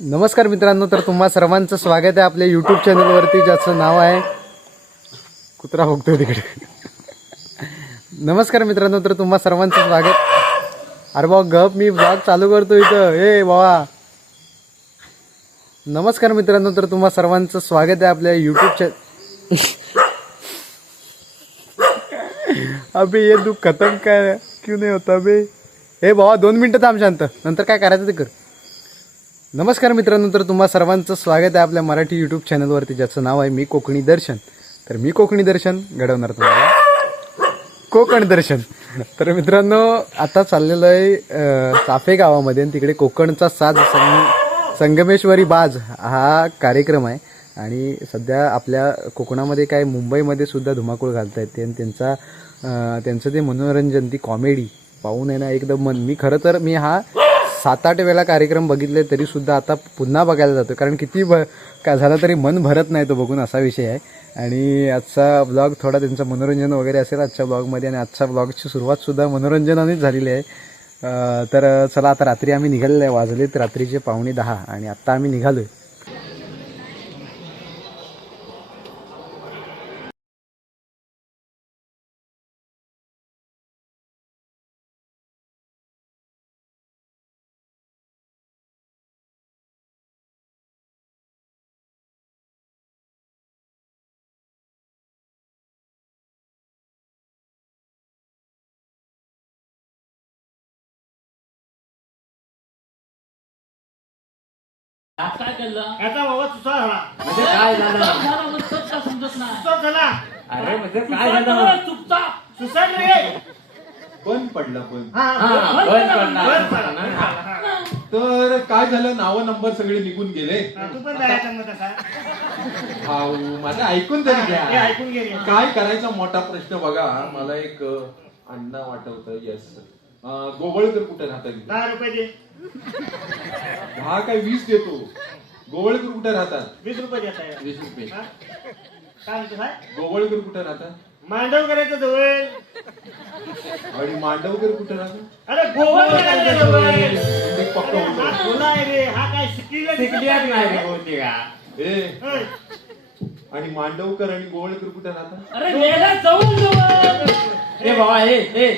नमस्कार मित्रांनो तर तुम्हा सर्वांचं स्वागत आहे आपल्या यूट्यूब चॅनलवरती ज्याचं नाव आहे कुत्रा बघतोय तिकडे. नमस्कार मित्रांनो तर तुम्हा सर्वांचं स्वागत. अरे भाऊ गप मी ब्लॉग चालू करतो इथं. ए बाबा नमस्कार मित्रांनो तर तुम्हा सर्वांचं स्वागत आहे आपल्या यूट्यूब चॅ अबे ये तू खतम काय? क्यू नाही होता बे हे बाबा दोन मिनटं थांब शांत. नंतर काय करायचं ते कर. नमस्कार मित्रांनो तर तुम्हा सर्वांचं स्वागत आहे आपल्या मराठी यूट्यूब चॅनलवरती ज्याचं नाव आहे मी कोकणी दर्शन. तर मी कोकणी दर्शन घडवणार तुम्हाला. कोकण दर्शन. तर मित्रांनो आता चाललेलं आहे चाफे गावामध्ये आणि तिकडे कोकणचा साज संग संगमेश्वरी बाज हा कार्यक्रम आहे. आणि सध्या आपल्या कोकणामध्ये काय मुंबईमध्ये सुद्धा धुमाकूळ घालत आहेत ते आणि त्यांचा त्यांचं ते मनोरंजन ती कॉमेडी पाहून आहे ना एकदम मन मी खरं तर मी हा सात आठ वेळा कार्यक्रम बघितले तरी सुद्धा आता पुन्हा बघायला जातो कारण किती ब का झालं तरी मन भरत नाही तो बघून असा विषय आहे. आणि आजचा ब्लॉग थोडा त्यांचं मनोरंजन वगैरे असेल आजच्या ब्लॉगमध्ये आणि आजच्या ब्लॉगची सुरुवातसुद्धा मनोरंजनानेच झालेली आहे. तर चला आता रात्री आम्ही निघालेलो आहे वाजलेत रात्रीचे पावणे दहा आणि आत्ता आम्ही निघालो आहे आज काय केलं? याचा बाबा तुझा झाला. म्हणजे काय झालं? झालं म्हणजे तोच का समजत नाही. तुझा झाला. अरे म्हणजे काय झालं? चुकता सुसाट रे. बंद पडला पण हा हा. हा, हा. तर काय झालं? नाव नंबर सगळे निघून गेले. हा, तू पण जायचा मग तसा भाऊ माझं ऐकून तरी हे घ्या. ऐकून. काय करायचा मोठा प्रश्न बघा. मला एक अ, अण्णा वाटवत. येस गोवळकर कुठे राहतात दहा रुपये दे. दहा काय वीस देतो. गोवळकर कुठे राहतात? वीस रुपये देता येईल. वीस रुपये. हा? काय म्हणतो साहेब? गोवळकर कुठे राहतात? मांडव करायचं जवळ. आणि मांडवकर कुठे राहतात? अरे गोवळ करायचं जवळ. ते पक्क अरे, होतं. हा बोला आहे रे हा काय शिकलेला दिसत ए. होय. आणि मांडवकर आणि गोवळकर कुठे राहतात? अरे जाऊन जवळ. ए बाबा ए ए.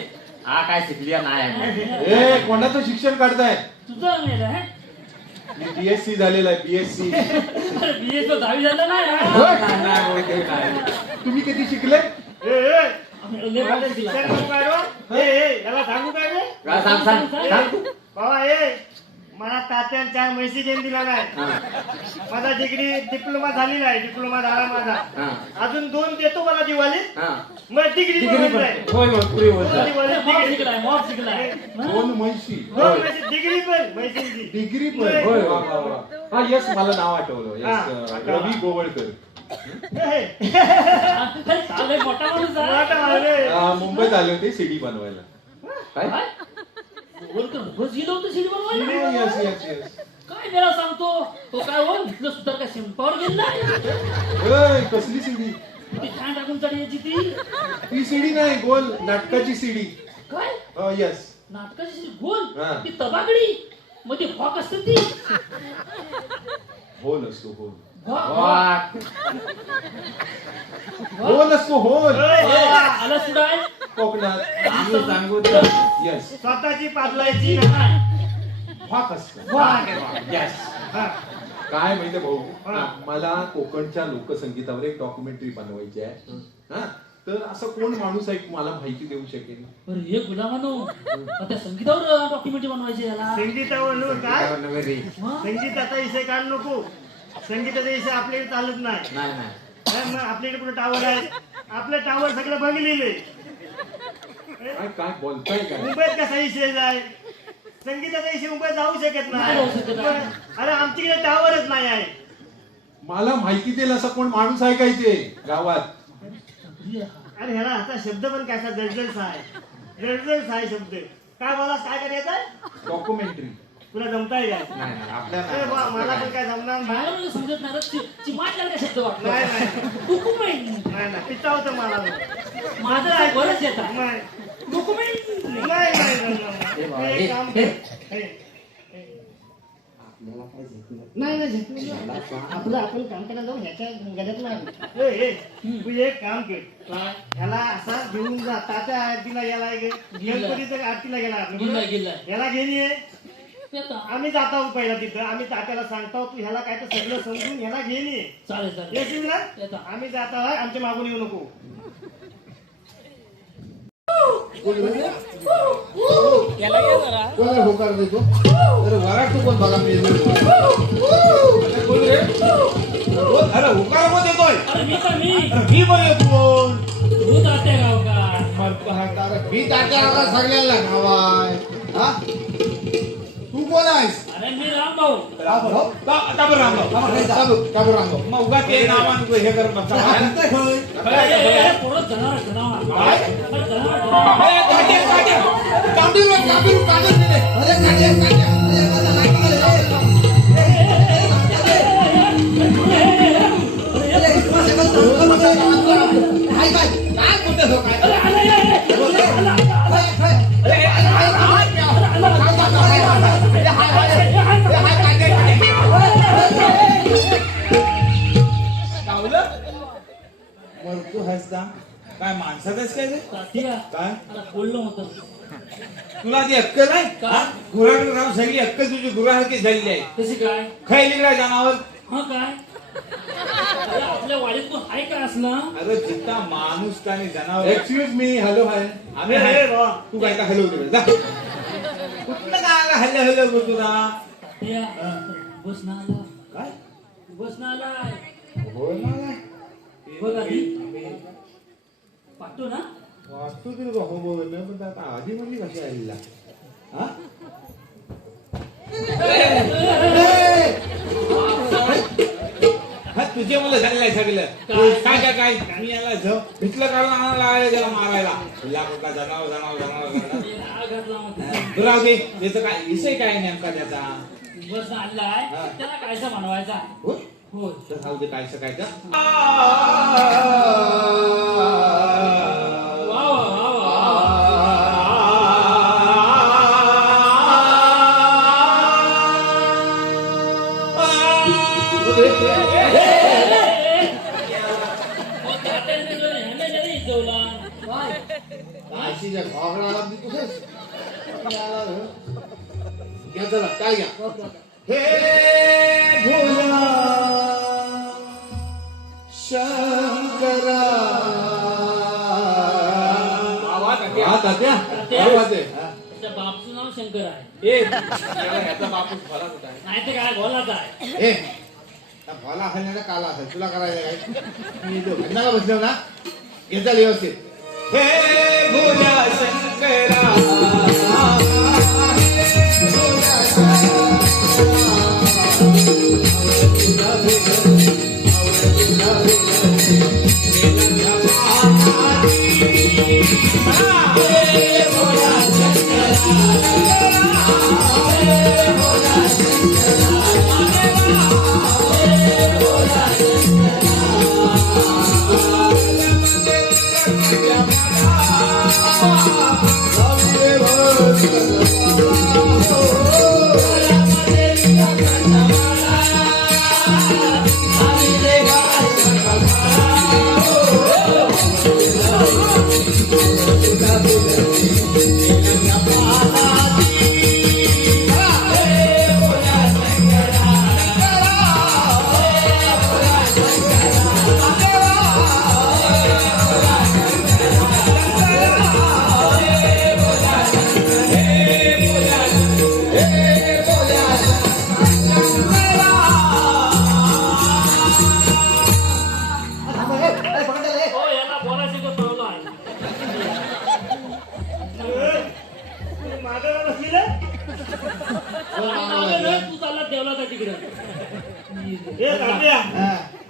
हा काय शिकली नाही ए कोणाचं शिक्षण काढताय? तुझं मेलं हे? मी बीएससी झालेला आहे बीएससी तो दहावी झालं नाही तुम्ही किती शिकले? लय भारी याला सांगू काय रे? सांग सांग. सांग बाबा ए मला तात्यान चार म्हैसी घेऊन दिला नाही. माझा डिग्री डिप्लोमा झालेला आहे डिप्लोमा झाला माझा. अजून दोन देतो मला दिवाळीत. मग डिग्री पण होत नाही. डिग्री. शिकलाय मॉब शिकलाय दोन म्हैशी. दोन म्हैसी डिग्री पण म्हैसींची डिग्री पण. होय. वा, वा, वा. हा यस मला नाव आठवलं. हा, यस. रवी गोवळकर. हे, मोठा माणूस आहे. मोठा आहे. हा, मुंबईत आले होते सीडी बनवायला. काय? बोलतो, बस गेलो होतं शिडी बनवायला यस यस यस काय त्याला सांगतो? तो काय हो इथलं सुद्धा काय शिंपावर ओय, कसली सीडी? ती काय टाकून चढायची ती. ती सीडी नाही गोल. नाटकाची सीडी. काय? यस नाटकाची जी गोल? हा. ती तबागडी? मग ती हॉक असते ती. होल असतो होल. हॉक. होल असतो होल होय, होय. आला सुद्धा आहे कोकणात सांगू यस स्वतःची पाजलायची वाक असतो वाक. यस हा. काय माहितीये भाऊ? हा. मला कोकणच्या लोकसंगीतावर एक डॉक्युमेंटरी बनवायची आहे. हा. तर असं कोण माणूस आहे मला माहिती देऊ शकेल अरे हे गुलामानो त्या संगीतावर डॉक्युमेंटरी बनवायची याला. संगीतावर नो काय? संगीताचा विषय काढ नको. संगीताचा विषय आपल्याकडे चालत नाही. नाही नाही. हा, मग आपल्याकडे कुठे टावर आहे? आपलं टावर सगळं बघलेले काय काय बोलताय काय? मुंबईत कसा विषय आहे? संगीताचा विषय मुंबईत जाऊ शकत नाही. जाऊ शकत नाही. अरे आमच्याकडे टावरच नाही आहे. मला माहिती देईल असा कोण माणूस आहे काय ते गावात. अरे ह्याला आता शब्द पण कसा जळजळसा आहे. जळजळसा आहे शब्द. काय बोला काय करायचं? आहे? डॉक्युमेंटरी तुला जमताय काय अरे वा, मला पण काय जमणार नाही. मला समजत नाही रे, चि- चिमाट काय शब्द वाटतो नाही नाही. डॉक्युमेंट. नाही नाही पिता होतं मला माझं आहे बरंच येतात नाही. डॉक्युमेंट. नाही नाही, नाही, नाही. हे बाबा, हे हे- काम हे- हे- हे. आपल्याला काय झेपणार नाही. नाही झेपणार आपलं आपण काम करायला जाऊ ह्याच्या गड्यात नाही ए, ए, तू एक काम कर. ह्याला असा घेऊन जा तात्या आरतीला गेला गणपतीच्या आरतीला गेला? याला घेऊन ये आम्ही जात आहोत पहिला तिथं. आम्ही तात्याला सांगतो तू ह्याला काय तर सगळं समजून ह्याला घेऊन ये चालेल चालेल. येशील ना? आम्ही जात आहोत आमच्या मागून येऊ नको. कोणाला होकार देतो अरे कोण बघा मी? कोण रे? कोण? अरे होकार कोण देतोय अरे मी तर मी. मी बोल कोण तू जाते गाव का हा तारा. मी तात्या आला सगळ्यांना खावाय हा? कोण आहेस अरे मी राम भाऊ रामभाऊ? आता बरं रामभाऊ. काबू काबू रामभाऊ. मग उगा ते नावानं हे करत नसता. थोडं जनावर जनावर हो, काय? माणसातच काय ते? तात्या काय? मला बोललं होतं तुला ती अक्कल नाही? राहून सगळी अक्कल तुझी गुरासारखी झालेली आहे. कशी काय? खायली काय जनावर? हा काय? अरे आपल्या वाडीत तू हाय का असलं अरे जिता माणूस का आणि जनावर एक्सक्यूज मी हॅलो हाय आहे. बाबा. तू काय का? तिकडे जा. कुठलं काय आला हल्ले हल्ले करतो तुला तात्या बस ना आला. काय? बस ना आलाय. हो ना बघ आधी. पाठवू ना? तुला का हो बोल पण आता आधी म्हणजे कशी आलेला? हा? हा तुझे मला झालेलं सगळं. काय? काय काय मी याला झ भितलं काढला आणायला त्याला मारायला. तुला कुठला जनावर जनावर जनावर जनावर. ते राग घातला मग. बरं राहू दे. त्याचं काय विषय काय नेमका त्याचा? बस आणलाय हा. त्याला कायचा बनवायचा हो तर राहू दे काय इजवला. काशीच्या घोगराला मी कुठेच काय घ्या? हे भोला शंकरा. हा तात्या. काय वाजते? त्या बापचं नाव शंकर आहे. ए ह्याचा बापूस भला होता. नाही ते काय बोलाच आहे. ए त्या भला असेल ना काला असेल. तुला करायचं काय? मी तो घंटाला बसलो ना घेता व्यवस्थित. हे भोला शंकरा. हो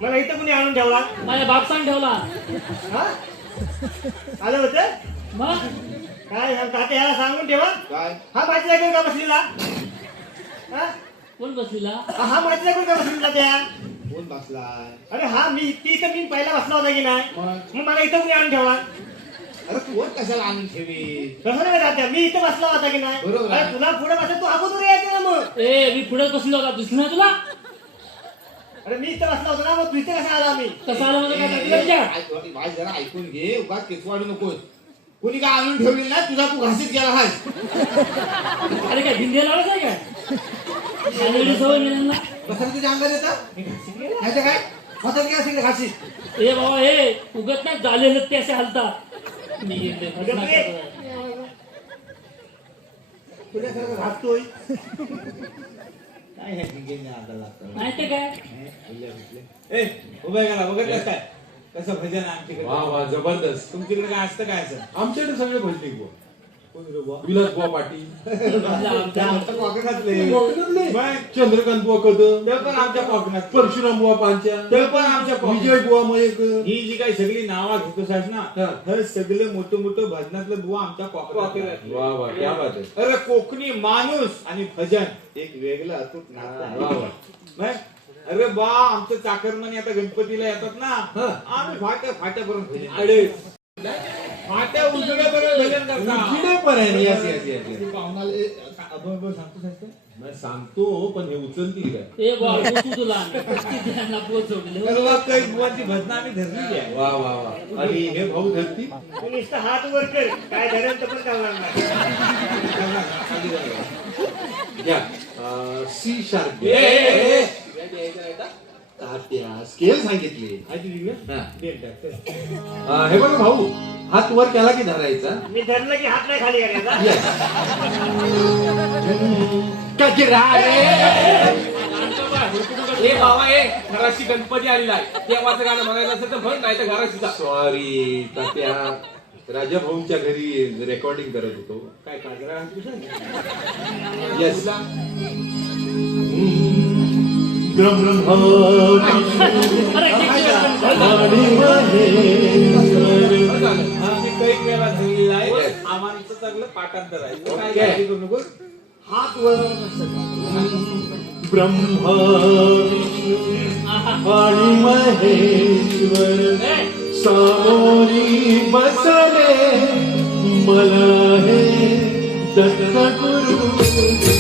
मला इथं कुणी आणून ठेवला? माझ्या बापसान ठेवला. हा? आलं होतं? मग? काय तात्या ह्याला सांगून ठेवा. काय? हा माझ्या जागेवर का बसलेला? हा? कोण बसलेला? हा हा माझ्या जागेवर का बसलेला त्या कोण बसलाय अरे हा मी ती तर मी पहिला बसला होता की नाही? मग? मग मला इथं कुणी आणून ठेवला अरे कोण कशाला आणून ठेवी कसं नाही तात्या मी इथं बसला होता की नाही? बरोबर आहे. अरे तुला पुढे बसला तू अगोदर यायचं ना मग? ए मी पुढे बसलो होता दिसलं नाही तुला? अरे मी इथं बसला होता ना मग तू इथे कसा आला मी कसं आलं म्हणजे काय? ऐक- वाज जरा ऐकून घे उगाच केसवाडू नकोस. कोणी काय आणून ठेवलेलं ना तुझा तू घासीत गेला हास अरे काय भिंडी लावायचं आहे काय? आलेली सवय नाही त्यांना. कसं तुझ्या अंगात येतात नाही तर काय? कसं गेला असेल घासीत ए बाबा हे उगत नाही झालेलं ते असे हलतात मी. तुझ्यासारखं घासतोय. काय हे अंगाला लागतं. काय? ए उभा गेला बघत काय कसं भजन आमच्याकडे. वा वा जबरदस्त. तुमच्याकडे काय असतं काय असं? आमच्याकडे सगळे रे बुवा? विलास बुवा पाटील. मग चंद्रकांत बुवा कदम ते पण आमच्या कोकणात परशुराम बुवा पांच्या. ते पण आमच्या कोकणात विजय बुवा मयेकर. ही जी काही सगळी नावं घेतोस ना हा. हे सगळं मोठं मोठं भजनातलं बुवा आमच्या कोकणात वा वा क्या बात आहे. अरे कोकणी माणूस आणि भजन. एक वेगळं अतूट नातं आहे. वा वा. मग? अरे बा आमचं चाकरमानी आता गणपतीला येतात ना. हा. आम्ही फाट्या फाट्यापर्यंत भजन अरे फाट्या उजड्यापर्यंत भजन. पाहुणाला ए, का- ते? नाही, सांगतो पण हे उचलतील काय तू तुला. किती त्यांना काही बुवाची भजनं आम्ही धरलेली आहे. वा वा वा. आणि हे भाऊ धरती नुसतं हात वर कर. काय धरण तर पण चालणार नाही. घ्या सी शार्प. स्केल सांगितली. हा. अं, हे बघा भाऊ. हात वर केला की धरायचा? मी धरलं की हात नाही खाली करायचा. Yes. कचरा रे. ए बाबा ए घराशी गणपती आलेला आहे. देवाचं गाणं म्हणायचं असेल तर म्हण नाही तर घराशी जा सॉरी तात्या. राजा भाऊंच्या घरी रेकॉर्डिंग करत होतो. काय काजरा? येस आम्ही आम्हाला चांगलं पाठांतर आहे तू काय Okay. काळजी करू नको हात वर नसतं. ब्रह्मा आणि महेश्वर सामोरी बसले मला हे दत्त गुरु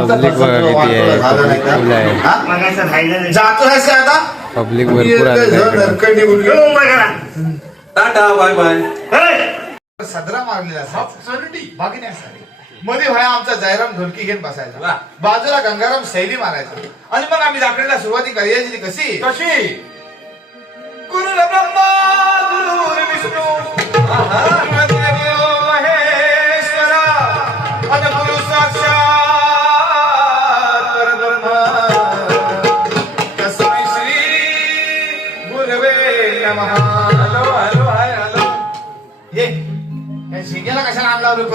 पब्लिक बघा किती आहे? पब्लिक फुल आहे. जातो आता. भरपूर. Tata bye bye! सदरा मारलेला. बघण्यासाठी मध्ये भाया आमचा जयराम ढोलकी घेऊन बसायचा. बाजूला गंगाराम शैली मारायचा. आणि मग आम्ही जाकडेला सुरुवाती करायची कशी? कशी? गुरु ब्रह्मा गुरु विष्णू.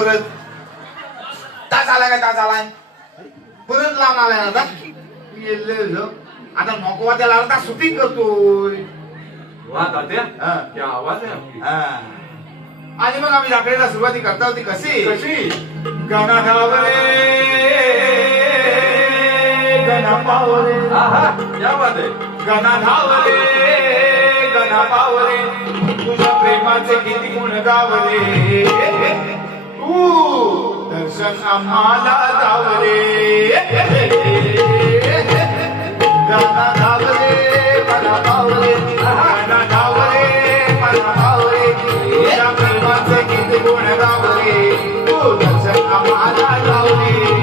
परत तास आलाय का तास आलाय? परत लावून आलाय आता. आता नको त्याला आता शूटिंग करतोय. वा तात्या. हा. क्या आवाज आहे आपली? हा. आणि मग आम्ही जाकडेला सुरुवाती करता होती कशी? कशी? गणा धावले गणा क्या बात आहे. गणा धावले गणा पावले तुझ्या प्रेमाचे किती गुण गावले. तू दर्शन आम्हाला दावले गणा धावले मला पावले गणा धावले मला पावले या प्रेमाचे गीत गुण गावले दर्शन आम्हाला गाणं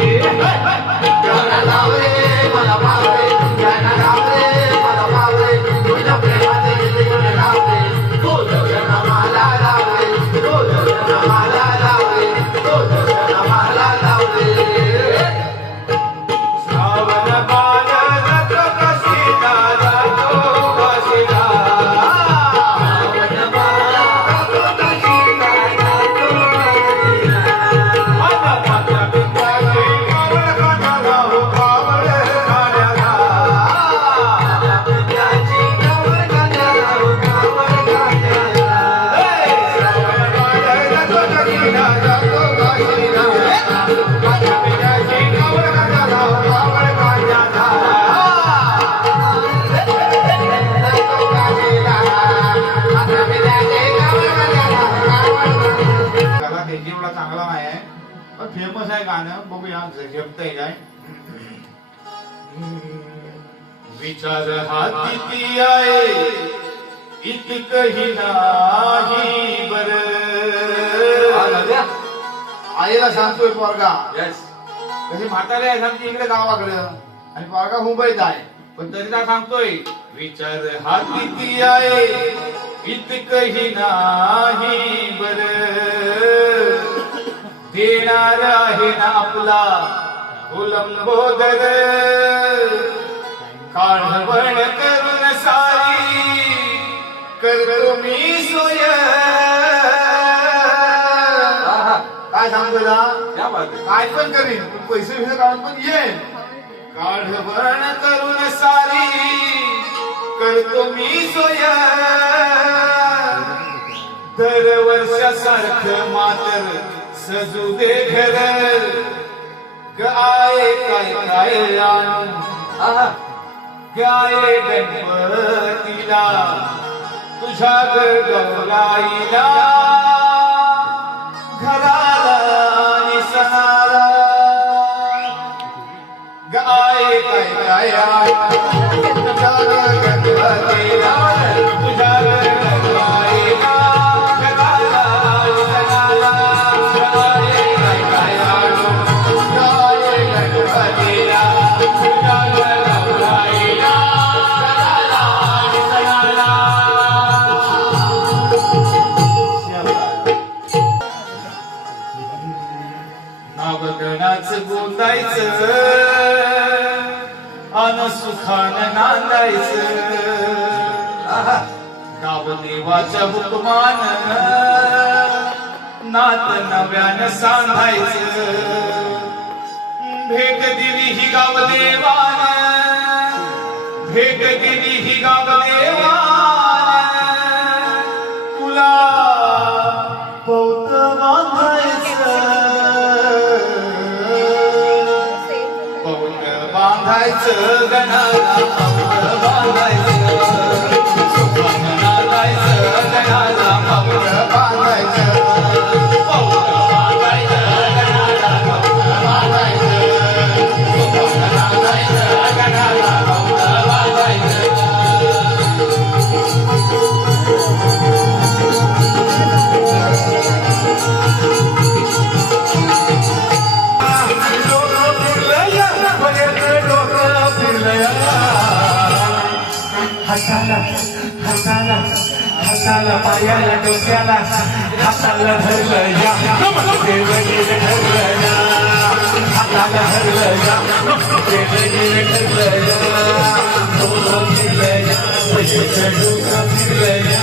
जमतंय काय विचार हाती आहे इतकही नाही बर. आईला सांगतोय पोरगा. कशी म्हातारे आहे सांगते इकडे गावाकडं. आणि पोरगा मुंबईत आहे. पण तरी त्या सांगतोय विचार हाती ती आहे इतकही नाही बर. देणार आहे ना आपला उलंबोदर काढवण करून सारी करतो मी सोय. काय सांगतो क्या बात आहे काय पण करीन पैसे बिसे काढून पण येईन. काढवण करून सारी करतो मी सोय. दरवर्षासारखं मातर सजू दे घर. गाय काय काय आणून गाय गणपतीला तुझ्या गौराईला घराला आणि गाय काय काय तुझ्या गणपतीला सुखान नांदायच. गाव देवाच्या हुकमान. नात नव्यानं सांगायचं भेट दिली ही गाव देवान भेट दिली ही गाव गणाला पायाला डोक्याला हाताला धरलं या. देवगीर ठरलं या. हाताला धरलं या. देवगीर ठरलं या. डोकं फिरलं या. पैशाचं डोकं फिरलं या.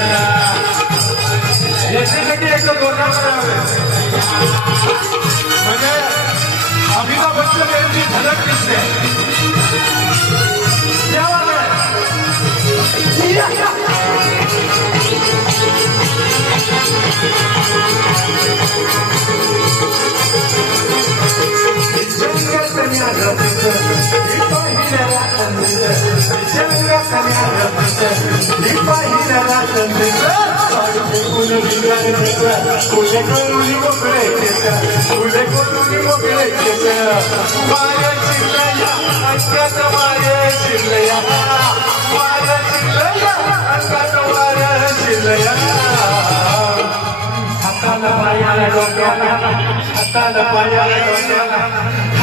याच्यासाठी एक गोटा म्हणजे अमिताभ बच्चन यांची झलक दिसते डोक्याला हाताला पायाला डोक्याला हाताला धरलं या लगीन धरलं हाताला हाताला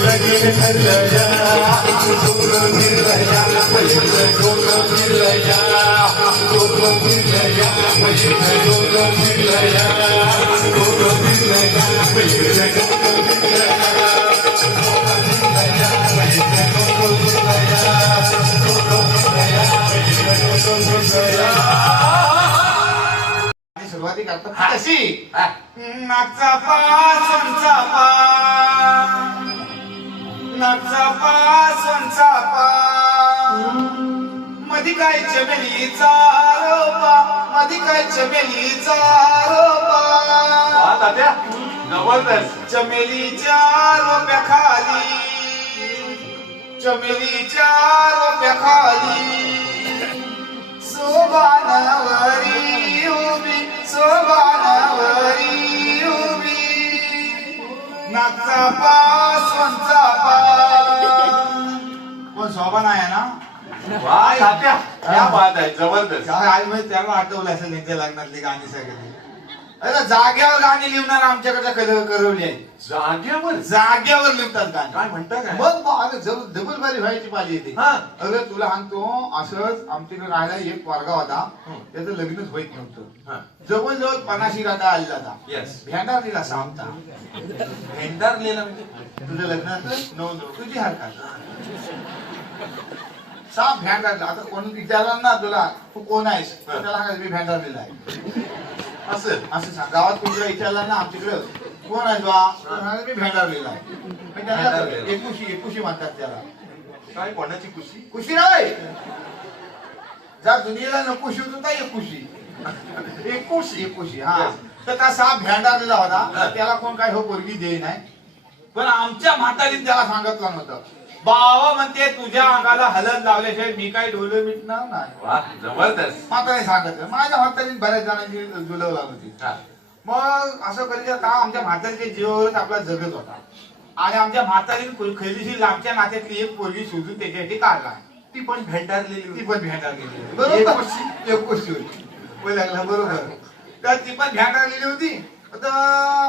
लगीन धरलं या डोकं फिरलं या पैशाचं डोकं फिरलं या डोकं फिरलं या पैशाचं डोकं फिरलं या डोकं फिरलं या पैशाचं डोकं फिरलं आता कशी? हा. नागचा पा सोनचा पा नागचा पा मधी काय चमेलीचा रोपा मधी काय चमेलीचा रोपा. जबरदस्त. चमेलीच्या रोप्या खाली चमेलीच्या रोप्या खाली सोबानावरी उभी सोबानावरी उभी. नागचा पा सोनचा पा कोण शोभा नाही आहे ना? वा तात्या क्या बात आहे जबरदस्त. काय म्हणजे त्याला आठवलं असेल त्यांच्या लग्नातली गाणी सगळी. अरे जाग्यावर गाणी लिहणार आमच्याकडच्या कल करवली आहे. जागेवर जाग्यावर लिहितात गाणी. काय म्हणता काय? मग बा- अरे जब- डबल बारी व्हायची पाली येते हा. अरे तुला सांगतो असंच आमच्याकडे राहायला एक वर्गा होता. त्याचं लग्नच होत नव्हतं. हा. जवळजवळ पन्नाशी गाता आलेला होता. भेंडार दिला सामता. भेंडार लिहिला म्हणजे? तुझं लग्नाचं नऊ नऊ तुझी हरकत साप भेंडारला आता कोणी विचारलं ना तुला? तू कोण आहेस? तर त्याला सांगायचं मी भेंडार दिला आहे असं असं सांग. गावात कोणीला विचारलं ना आमच्याकडे कोण आहे बा? मी भेंडार लिहिला आहे. एकुशी एकुशी म्हणतात त्याला. काय कोणाची खुशी खुशी नाही जा दुनियेला नको शिवतो तर एकुशी. एकुशी? एकुशी हा. तर त्या साप भेंडारलेला होता? त्याला कोण काय हो पोरगी देई नाही. पण आमच्या म्हातारीने त्याला सांगितलं नव्हतं. बाबा म्हणते तुझ्या अंगाला हलत लावल्याशिवाय मी काय डोलं मिटणार नाही. वा जबरदस्त. सांगितलं माझ्या म्हातारीने बऱ्याच जणांची जुलव होती. हा. मग असं करीत का आमच्या म्हातारीच्या जीवावरच आपला जगत होता. आणि आमच्या म्हातारीने खैलीशी लांबच्या नात्यातली एक पोरगी शोधून त्याच्यासाठी काढला. ती पण भेंडार लिहिली ती होती. पण भेंडार गेली बरोबर. एक गोष्ट होती. लागला बरोबर. तर ती पण भेंडार गेली होती. तर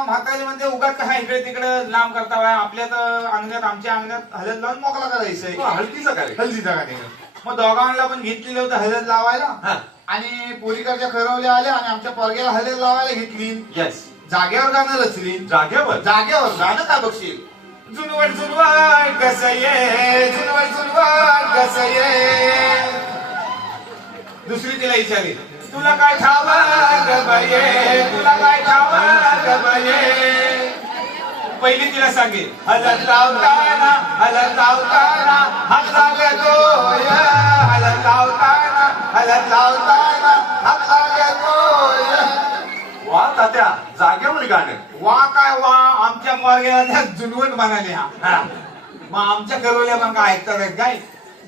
म्हातारी म्हणते उगाच कसा इकडे तिकडे लांब करता बाय आपल्या तर अंगणात आमच्या अंगणात हळद लावून मोकळा वा, करायचं हळदीचा कार्यक्रम हल्दीचा कार्यक्रम मग दोघांना पण घेतलेलं होतं हळद लावायला. हा. आणि पोरीकडच्या खरवल्या आल्या आणि आमच्या पोरग्याला हळद लावायला घेतली. येस जागेवर गाणं रचली. जागेवर? जागेवर गाणं का बघशील? जुनवट जुनवट कस ये जुनवट जुनवट कस ये दुसरी तिला विचारली तुला काय ठावं ग बाये तुला काय ठावं ग बाये पहिली तिला सांगेल हलत लावताना हलत लावताना हात लागतोय हलत लावताना हलत लावताना हात लागतोय वा तात्या जागेवर गाणं. वा काय वा आमच्या त्या जुनवट म्हणाले हा. मग आमच्या करवल्या मग ऐकतात काय?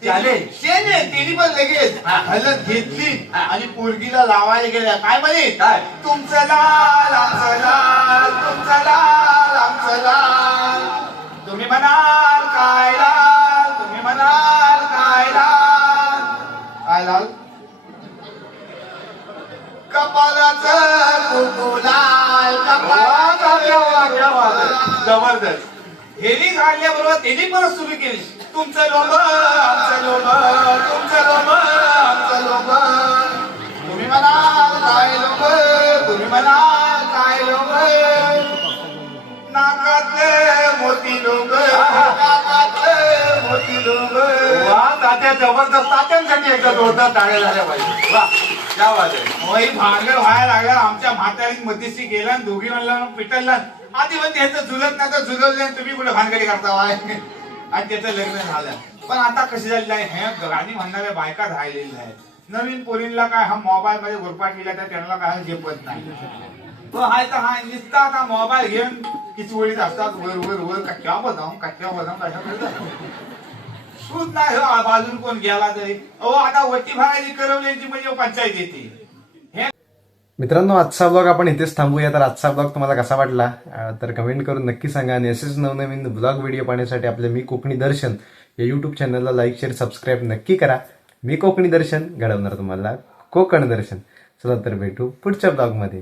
शेने तिने पण लगेच. हलत घेतली आणि पोरगीला लावायला गेल्या. काय म्हणे? काय? तुमचं लाल आमचं लाल तुमचं लाल आमचं लाल. तुम्ही म्हणाल काय लाल तुम्ही म्हणाल काय लाल. काय लाल? कपालाचं कुकू लाल वा, तात्या, वा, क्या बात आहे. कपालाचं जबरदस्त. हेली काढल्याबरोबर त्यांनी परत सुरू केली तुमचं लोभ आमचं लोभ तुमचं लोभ आमचं लोभ तुम्ही म्हणाल काय लोभ तुम्ही म्हणाल काय लोभ नाकातले मोती लोभ नाकातले मोती लोभ वा तात्या जबरदस्त. तात्यांसाठी एकदा जोरदार टाळ्या झाल्या पाहिजे वा आहे. होय भांडण व्हायला लागला आमच्या म्हातारी मतीशी गेला आणि दोघी म्हणला पिटलला आधी पण ह्याचं झुलत नाही तर झुलवलं तुम्ही कुठे भानगडी करता वाय? आणि त्याचं लग्न झालं. पण आता कशी झालेलं आहे हे गाणी म्हणणाऱ्या बायका राहिलेल्या आहेत. नवीन पोरींला काय हा मोबाईल मध्ये गुरपा तर त्यांना काय झेपत नाही. तो हाय तर हा निसता आता मोबाईल घेऊन किचवळीत असतात वर वर वर कच्च्या बजावून कच्च्या बजावून कशा करतात नाही हो बाजून कोण गेला तरी. अहो आता वटी भरायची करवल्याची म्हणजे पंचायत येते. मित्रांनो आजचा ब्लॉग आपण इथेच थांबूया. तर आजचा ब्लॉग तुम्हाला कसा वाटला तर कमेंट करून नक्की सांगा. आणि असेच नवनवीन ब्लॉग व्हिडिओ पाहण्यासाठी आपले मी कोकणी दर्शन या युट्यूब चॅनलला लाईक शेअर सबस्क्राईब नक्की करा. मी कोकणी दर्शन घडवणार तुम्हाला. कोकण दर्शन. चला तर भेटू पुढच्या ब्लॉगमध्ये